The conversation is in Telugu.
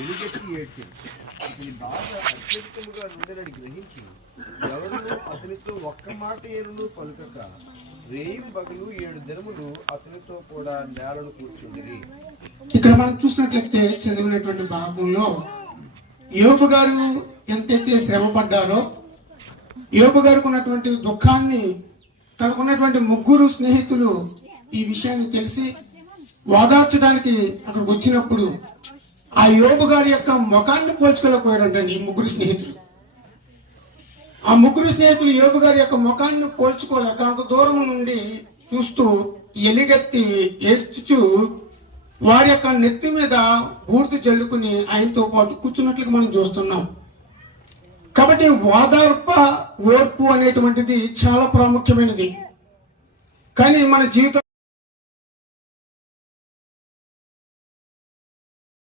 ఎలుగెత్తి ఏడ్చింది. అతని బాధ అత్యధికముగా నుండని గ్రహించి ఎవరును అతనితో ఒక్క మాట ఏనును పలుకక రేయి పగలు 7 దినములు అతనితో కూడా నేలను కూర్చుండిరి. ఇక్కడ మనం చూసినట్లయితే చదివినటువంటి భాగంలో యోబు గారు ఎంతైతే శ్రమ పడ్డారో, యోబు గారికి ఉన్నటువంటి దుఃఖాన్ని తనకున్నటువంటి 3 స్నేహితులు ఈ విషయాన్ని తెలిసి ఓదార్చడానికి అక్కడికి వచ్చినప్పుడు ఆ యోబు గారి యొక్క ముఖాన్ని పోల్చుకోలేకపోయారంటండి. ఈ 3 స్నేహితులు, ఆ 3 స్నేహితులు యోబు గారి యొక్క ముఖాన్ని పోల్చుకోలేక అంత దూరం నుండి చూస్తూ ఎలుగెత్తి ఏడ్చుచు వారి యొక్క నెత్తి మీద బూడిద జల్లుకుని ఆయనతో పాటు కూర్చున్నట్లుగా మనం చూస్తున్నాం. కాబట్టి ఓర్పు అనేటువంటిది చాలా ప్రాముఖ్యమైనది. కానీ మన జీవితం